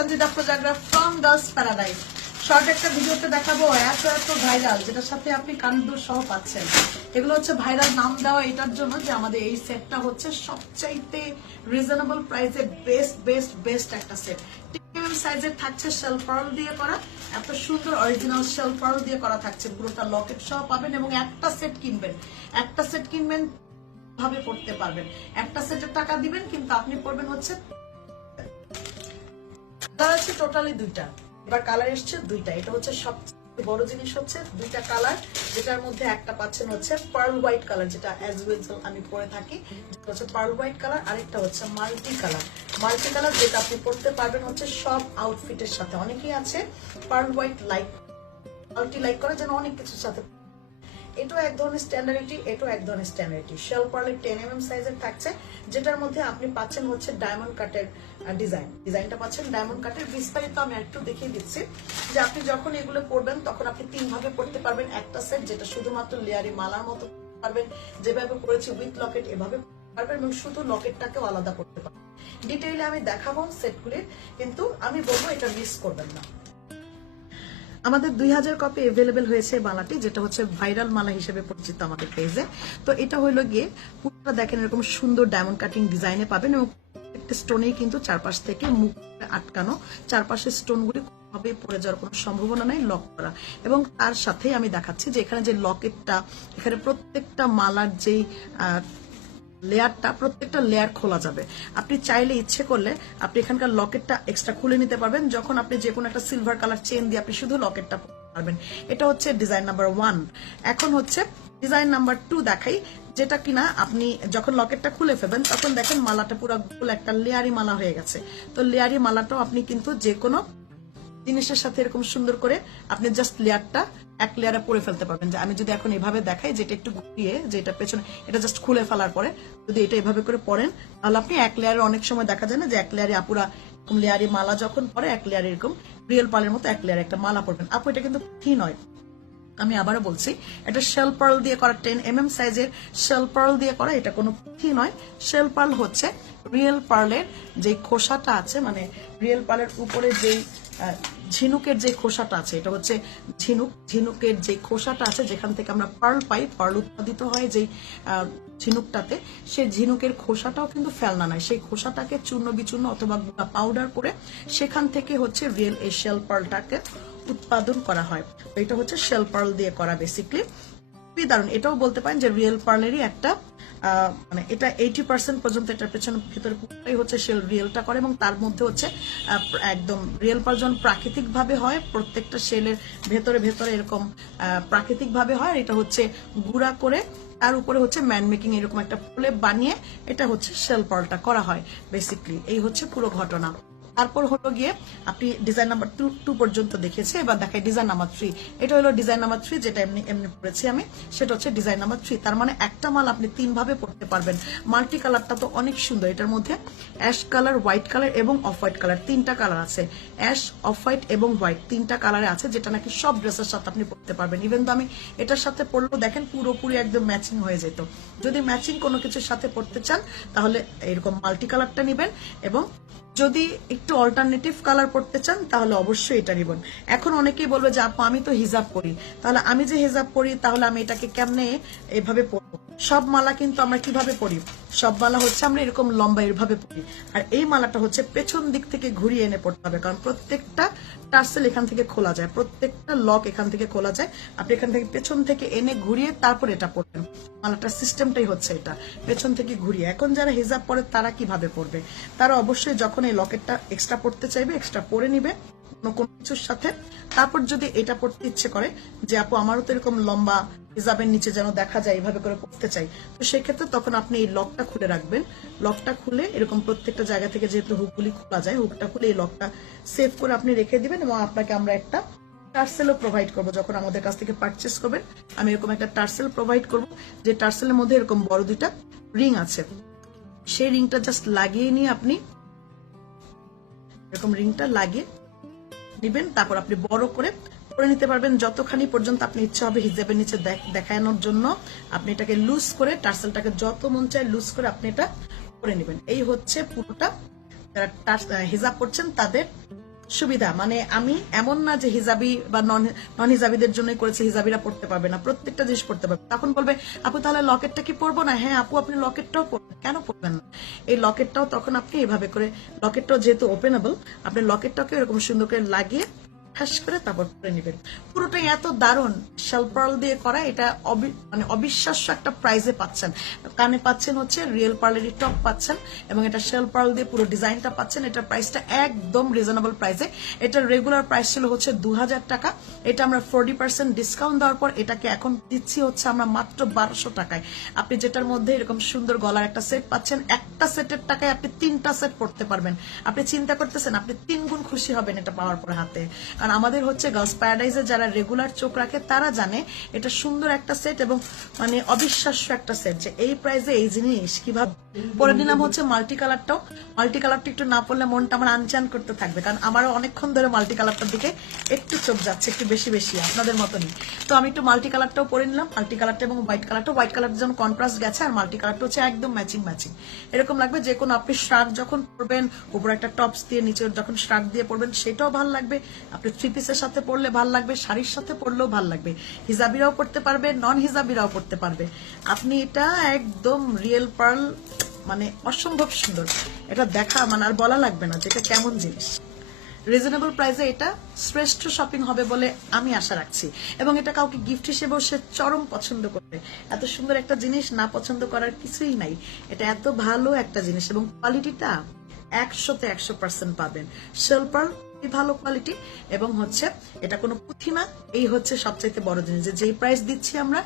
সঞ্জিতা প্রজাগ্রাফ from girls paradise short একটা ভিডিওতে দেখাবো, এত এত ভাইরাল যেটার সাথে আপনি কানডুর সহ পাচ্ছেন। এগুলো হচ্ছে ভাইরাল নাম দেওয়া এটার জন্য যে আমাদের এই সেটটা হচ্ছে সবচাইতে রিজনেবল প্রাইসে বেস্ট বেস্ট বেস্ট একটা সেট একটা কিনবেন। একটা সেট কিনবেন, ভাবে পড়তে পারবেন। একটা সেটের টাকা দিবেন, কিন্তু আপনি পড়বেন হচ্ছে কালার আছে টোটালি দুইটা। এবার কালার এসছে দুইটা। এটা হচ্ছে সবচেয়ে বড় জিনিস হচ্ছে দুইটা কালার যেটার মধ্যে একটা পাচ্ছেন হচ্ছে পার্ল হোয়াইট কালার যেটা অ্যাজ ইউজুয়াল আমি পরে থাকি। হচ্ছে পার্ল হোয়াইট কালার আরেকটা হচ্ছে মাল্টি কালার মাল্টি কালার যেটা আপনি পড়তে পারবেন হচ্ছে সব আউটফিটের সাথে। অনেকেই আছে pearl white light multi like করে যেন অনেক কিছুর সাথে। এটাও এক ধরনের স্ট্যান্ডার্ডিটি এটাও এক ধরনের স্ট্যান্ডার্ডিটি শেল পার্লের টেন এম এম সাইজের থাকছে, যেটার মধ্যে আপনি পাচ্ছেন হচ্ছে ডায়মন্ড কাটের ডিজাইন ডিজাইনটা পাচ্ছেন ডায়মন্ড কাটের বিস্তারিত আমি একটু দেখিয়ে দিচ্ছি যে আপনি যখন এগুলো পরবেন, তখন আপনি তিন ভাবে পড়তে পারবেন। একটা সেট যেটা শুধুমাত্র মালার মতো পারবেন, যেভাবে উইথ লকেট এভাবে পারবেন এবং শুধু লকেটটাকেও আলাদা করতে পারবেন। ডিটেইলে আমি দেখাবো সেটগুলির কিন্তু আমি বলব এটা মিস করবেন না। আমাদের দুই হাজার কপি এভেলেবেল হয়েছে মালাটি, যেটা হচ্ছে ভাইরাল মালা হিসেবে পরিচিত আমাদের পেজে তো এটা হলো গিয়ে, পুরোটা দেখেন এরকম সুন্দর ডায়মন্ড কাটিং ডিজাইনে পাবেন এবং একটা স্টোনেই কিন্তু চারপাশ থেকে মুখ আটকানো। চারপাশের স্টোনগুলি ভাবে পড়ে যাওয়ার কোনো সম্ভাবনা নাই লক করা। এবং তার সাথে আমি দেখাচ্ছি যে এখানে যে লকেটটা এখানে প্রত্যেকটা মালার যেই লেয়ারটা প্রত্যেকটা লেয়ার খোলা যাবে। আপনি চাইলে ইচ্ছে করলে আপনি এখানকার লকেটটা এক্সট্রা খুলে নিতে পারবেন। যখন আপনি যে কোনো একটা সিলভার কালার চেন দিয়ে আপনি শুধু লকেটটা পারবেন। এটা হচ্ছে ডিজাইন নাম্বার ওয়ান এখন হচ্ছে ডিজাইন নাম্বার টু দেখাই। যেটা কিনা আপনি যখন লকেটটা খুলে ফেলবেন, তখন দেখেন মালাটা পুরো গোল একটা লেয়ারি মালা হয়ে গেছে। তো লেয়ারি মালাটাও আপনি কিন্তু যে কোনো জিনিসের সাথে এরকম সুন্দর করে আপনি জাস্ট লেয়ারটা এক লেয়ারে পরে ফেলতে পারবেন। যে আমি যদি এখন এভাবে দেখাই, যেটা একটু ঘুরিয়ে যে যেটা পেছনে, এটা জাস্ট খুলে ফেলার পরে যদি এটা এভাবে করে পরেন তাহলে আপনি এক লেয়ারে অনেক সময় দেখা যায় না যে এক লেয়ারে আপুরা এরকম লেয়ারি মালা যখন পরে, এক লেয়ারে এরকম রিয়েল পালের মতো এক লেয়ারে একটা মালা পরবেন। আপু, এটা কিন্তু থি নয়। আমি আবারও বলছি, এটা শেল পার্ল দিয়ে করা টেন এম এম সাইজের শেল পার্ল দিয়ে করা, এটা কোনো পুঁথি নয়। শেল পার্ল হচ্ছে রিয়েল পার্লের যে খোসাটা আছে মানে রিয়েল পার্লের উপরে যেই ঝিনুকের যে খোসাটা আছে, এটা হচ্ছে ঝিনুক। ঝিনুকের যে খোসাটা আছে, যেখান থেকে আমরা পার্ল পাই পার্ল উৎপাদিত হয় যেই ঝিনুকটাতে, সেই ঝিনুকের খোসাটাও কিন্তু ফেলনা নয় সেই খোসাটাকে চূর্ণ বিচূর্ণ অথবা পাউডার করে সেখান থেকে হচ্ছে রিয়েল এই শেল পার্লটাকে উৎপাদন করা হয়। এটা হচ্ছে শেল পার্ল দিয়ে করা বেসিকলি খুবই দারুণ। এটাও বলতে পারেন যে রিয়েল পার্লেরই একটা মানে এটা এইটি পার্সেন্ট পর্যন্ত এটার পেছনে ভিতরে পুরোটাই হচ্ছে শেল রিয়েলটা করে এবং তার মধ্যে হচ্ছে একদম রিয়েল পার্ল যখন প্রাকৃতিক ভাবে হয়, প্রত্যেকটা শেলের ভেতরে ভেতরে এরকম প্রাকৃতিকভাবে হয়, আর এটা হচ্ছে গুঁড়া করে তার উপরে হচ্ছে ম্যান মেকিং এরকম একটা ফুলে বানিয়ে এটা হচ্ছে শেল পার্লটা করা হয় বেসিকলি এই হচ্ছে পুরো ঘটনা। তারপর হলো গিয়ে আপনি ডিজাইন নাম্বার টু টু পর্যন্ত দেখেছি, এবার দেখাই ডিজাইন নাম্বার থ্রি এটা হলো ডিজাইন নাম্বার থ্রি যেটা এমনি এমনি পড়েছি আমি। সেটা হচ্ছে ডিজাইন নাম্বার থ্রি তার মানে একটা মাল আপনি তিন ভাবে পড়তে পারবেন। মাল্টি কালারটা তো অনেক সুন্দর। এটার মধ্যে অ্যাশ কালার হোয়াইট কালার এবং অফ হোয়াইট কালার তিনটা কালার আছে। অ্যাশ অফ হোয়াইট এবং হোয়াইট তিনটা কালারে আছে, যেটা নাকি সব ড্রেসের সাথে আপনি পড়তে পারবেন। ইভেন তো আমি এটার সাথে পরলেও দেখেন পুরোপুরি একদম ম্যাচিং হয়ে যেত। যদি ম্যাচিং কোনো কিছুর সাথে পড়তে চান, তাহলে এরকম মাল্টি কালারটা নেবেন এবং যদি একটু অল্টারনেটিভ কালার পড়তে চান, তাহলে অবশ্যই এটা নিবেন। এখন অনেকেই বলবে যে, আপু, আমি তো হিজাব পরি। তাহলে আমি যে হিজাব পরি, তাহলে আমি এটাকে কেমনে এভাবে পরবো? সব মালা কিন্তু আমরা কীভাবে পরি? সব মালা হচ্ছে আমরা এরকম লম্বা এভাবে পরি। আর এই মালাটা হচ্ছে পেছন দিক থেকে ঘুরিয়ে এনে পড়তে হবে, কারণ প্রত্যেকটা টার্সেল এখান থেকে খোলা যায়, প্রত্যেকটা লক এখান থেকে খোলা যায়। আপনি এখান থেকে পেছন থেকে এনে ঘুরিয়ে তারপর এটা পড়বেন মালাটার সিস্টেমটাই হচ্ছে এটা, পেছন থেকে ঘুরিয়ে। এখন যারা হিজাব পরে তারা কীভাবে পড়বে তারা অবশ্যই যখন এই লকেটটা এক্সট্রা পড়তে চাইবে এক্সট্রা পরে নিবে। কোনো কিছুর সাথে। তারপর যদি এটা পড়তে ইচ্ছে করে যে, আপু, আমারও তো এরকম লম্বা হিজাবের নিচে যেন দেখা যায় এইভাবে করে পড়তে চাই। তো সেক্ষেত্রে তখন আপনি এই লকটা খুলে রাখবেন। লকটা খুলে এরকম প্রত্যেকটা জায়গা থেকে যেহেতু হুকগুলি খোলা যায়, হুকটা খুলে এই লকটা সেভ করে আপনি রেখে দিবেন এবং আপনাকে আমরা একটা টার্সেলও প্রোভাইড করব। যখন আমাদের কাছ থেকে পারচেস করবেন, আমি এরকম একটা টার্সেল প্রোভাইড করব, যে টার্সেলের মধ্যে এরকম বড় দুইটা রিং আছে। সেই রিংটা জাস্ট লাগিয়ে নিয়ে আপনি এরকম রিংটা লাগিয়ে নিবেন, তারপর আপনি বড় করে করে নিতে পারবেন। যতখানি পর্যন্ত আপনি ইচ্ছা হবে হিজাবের নিচে দেখ- দেখানোর জন্য, আপনি এটাকে লুজ করে, টার্সেলটাকে যত মন চায় লুজ করে আপনি এটা করে নেবেন। এই হচ্ছে পুরোটা যারা হিজাব করছেন তাদের সুবিধা। মানে আমি এমন না যে হিজাবি বা নন হিজাবিদের জন্যই করেছি, হিজাবিরা পড়তে পারবে না, প্রত্যেকটা জিনিস পড়তে পারবে। তখন বলবে, আপু, তাহলে লকেটটা কি পরবো না? হ্যাঁ আপু, আপনি লকেটটাও পরবেন কেন পরবেন না? এই লকেটটাও তখন আপনি এভাবে করে, লকেটটাও যেহেতু ওপেনেবল আপনি লকেটটাকে এরকম সুন্দর করে লাগিয়ে ঠাস করে তারপর পরে নেবেন। পুরোটাই এত দারুণ শালপার্ল দিয়ে করা, এটা মানে অবিশ্বাস্য একটা প্রাইজে পাচ্ছেন। কানে পাচ্ছেন হচ্ছে রিয়েল পার্লেরই টপ পাচ্ছেন এবং এটা পার্ল দিয়ে পুরো ডিজাইনটা পাচ্ছেন। এটার প্রাইসটা একদম রিজনেবল প্রাইসে এটার রেগুলার প্রাইস ছিল হচ্ছে দু হাজার টাকা। এটা আমরা ফোর্টি পার্সেন্ট ডিসকাউন্ট দেওয়ার পর এটাকে এখন দিচ্ছি হচ্ছে আমরা মাত্র বারোশো টাকায়। আপনি যেটার মধ্যে এরকম সুন্দর গলার একটা সেট পাচ্ছেন, একটা সেটের টাকায় আপনি তিনটা সেট পড়তে পারবেন। আপনি চিন্তা করতেছেন, আপনি তিন গুণ খুশি হবেন এটা পাওয়ার পর হাতে। কারণ আমাদের হচ্ছে গার্লস প্যারাডাইজে যারা রেগুলার চোখ রাখে, তারা জানে এটা সুন্দর একটা সেট এবং মানে অবিশ্বাস্য একটা সেট যে এই প্রাইজে এই জিনিস কীভাবে পরে নিলাম হচ্ছে মাল্টি কালারটাও মাল্টি কালারটা একটু না পড়লে মনটা আমার আনচান করতে থাকবে, কারণ আমারও অনেকক্ষণ ধরে মাল্টি কালারটার দিকে একটু চোখ যাচ্ছে, একটু বেশি বেশি, আপনাদের মতনই। তো আমি একটু মাল্টি কালারটাও পরে নিলাম মাল্টি কালারটা এবং হোয়াইট কালারটা হোয়াইট কালার যেমন কন্ট্রাস্ট গেছে আর মাল্টি কালারটা হচ্ছে একদম ম্যাচিং ম্যাচিং এরকম লাগবে যে কোনো আপনি শার্ট যখন পরবেন, উপরে একটা টপস দিয়ে নিচে যখন শার্ট দিয়ে পরবেন, সেটাও ভালো লাগবে। আপনি থ্রি পিসের সাথে পরলে ভালো লাগবে, শাড়ির সাথে পরলেও ভালো লাগবে। হিজাবিরাও পড়তে পারবে নন হিজাবিরাও পড়তে পারবে। আপনি এটা একদম রিয়েল পার্ল মানে অসম্ভব সুন্দর। এটা দেখা মানে আর বলা লাগবে না যে এটা কেমন জিনিস। রিজনেবল প্রাইসে এটা শ্রেষ্ঠ শপিং হবে বলে আমি আশা রাখছি। এবং এটা কাউকে গিফট হিসেবেও সে চরম পছন্দ করবে। এত সুন্দর একটা জিনিস না পছন্দ করার কিছুই নাই। এটা এত ভালো একটা জিনিস এবং কোয়ালিটিটা একশোতে একশো পার্সেন্ট পাবেন। শিল্পার ভালো কোয়ালিটি এবং হচ্ছে এটা কোনো পুঁথি না। এই হচ্ছে সবচাইতে বড় জিনিস যে যেই প্রাইস দিচ্ছি আমরা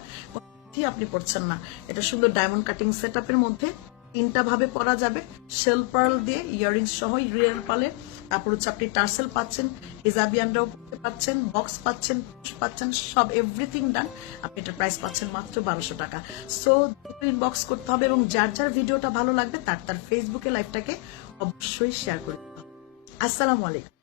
আপনি পড়ছেন না। এটা সুন্দর ডায়মন্ড কাটিং সেট মধ্যে তিনটা ভাবে পরা যাবে। শেল পার্ল দিয়ে, ইয়ারিংস সহ রিয়েল পালে। তারপর হচ্ছে আপনি টার্সেল পাচ্ছেন, হিজাবিয়ানরাও পড়তে পাচ্ছেন, বক্স পাচ্ছেন পাচ্ছেন, সব এভরিথিং ডান। আপনি এটা প্রাইস পাচ্ছেন মাত্র বারোশো টাকা। সো ইনবক্স করতে হবে এবং যার যার ভিডিওটা ভালো লাগবে, তার তার ফেসবুকে লাইভটাকে অবশ্যই শেয়ার করে আসসালামু আলাইকুম।